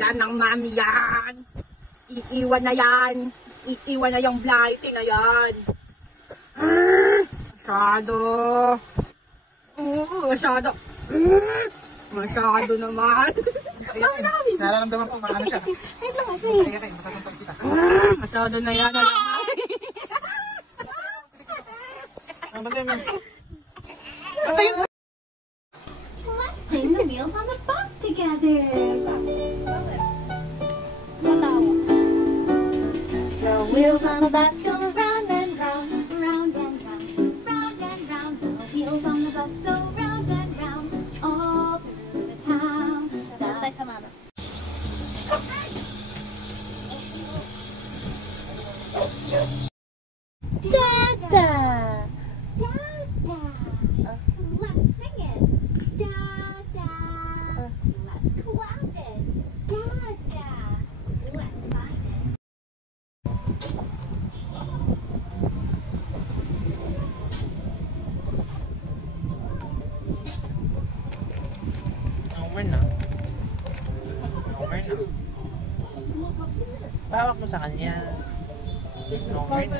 Yan ng mami yan. Iiwan na yan. Iiwan na yung blighty na yan. Masyado. Masyado. Masyado naman. Nararamdaman ko maano siya. Wait lang kasi. Masasampag kita. Masyado na yan. Let's sing the wheels on the bus together. The wheels on the bus go round and round, round and round, round and round. The wheels on the bus go round and round, all through the town. Sabay sa mama. Dada! Dada! Let's sing it! Dada! Let's clap it! Dada! Let's sign it! Over na. Over na. Bawak mo sa kanya. Over na.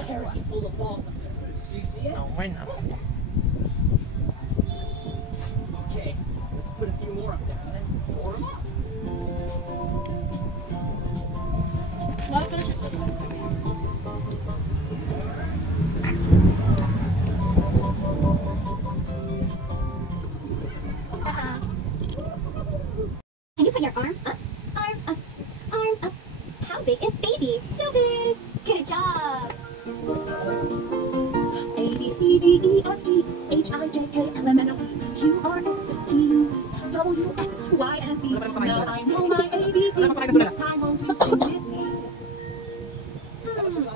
Over na. Okay, let's put a few more up there and then pour them up. Can you put your arms up? Arms up. Arms up. How big is baby? So big. Good job. A, B, C, D, E, F, G, H, I, J, K, L, M, N, O, P, Q, R, S, T, U, V, W, X, Y, and Z. Now I know my ABCs. Next time won't you sing with me?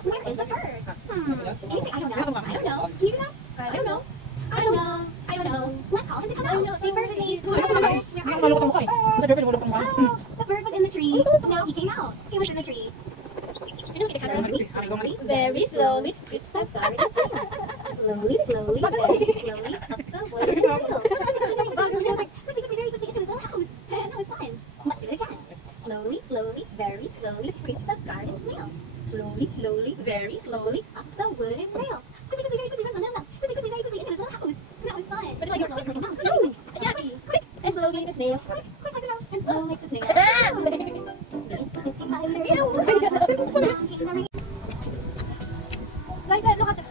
Where is the bird? Can you say I don't know? I don't know. Can you do that? I don't know. I don't know. I don't know. Let's call him to come out. Say bird with me. Oh, the bird was in the tree. Now he came out. He was in the tree. Very slowly. Creeps the garden snail. Slowly, slowly, very slowly up the wooden rail. Quickly, very quickly into his little house. That was fun. Let's do it again. Slowly, slowly, very slowly creeps the garden snail. Slowly, slowly, very slowly up the wooden rail. Quickly, very quickly runs on little mouse. Quickly, very quickly into his little house. That was fun. Quick like a mouse. Quick And slowly like a snail. like a mouse and slow like the snail. It's smiling very slowly. Like that, look at that.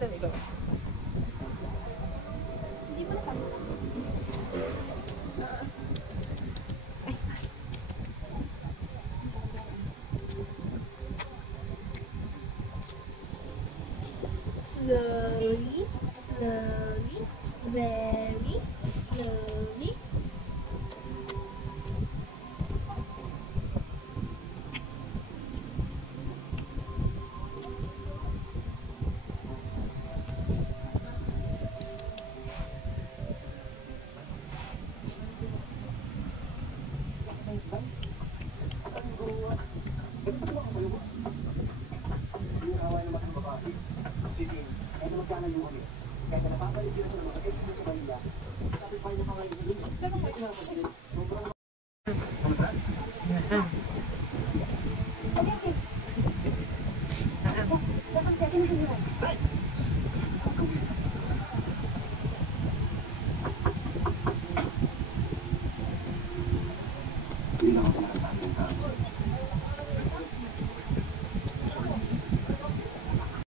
There you go. Slowly, slowly, very slowly. Hindi lang ako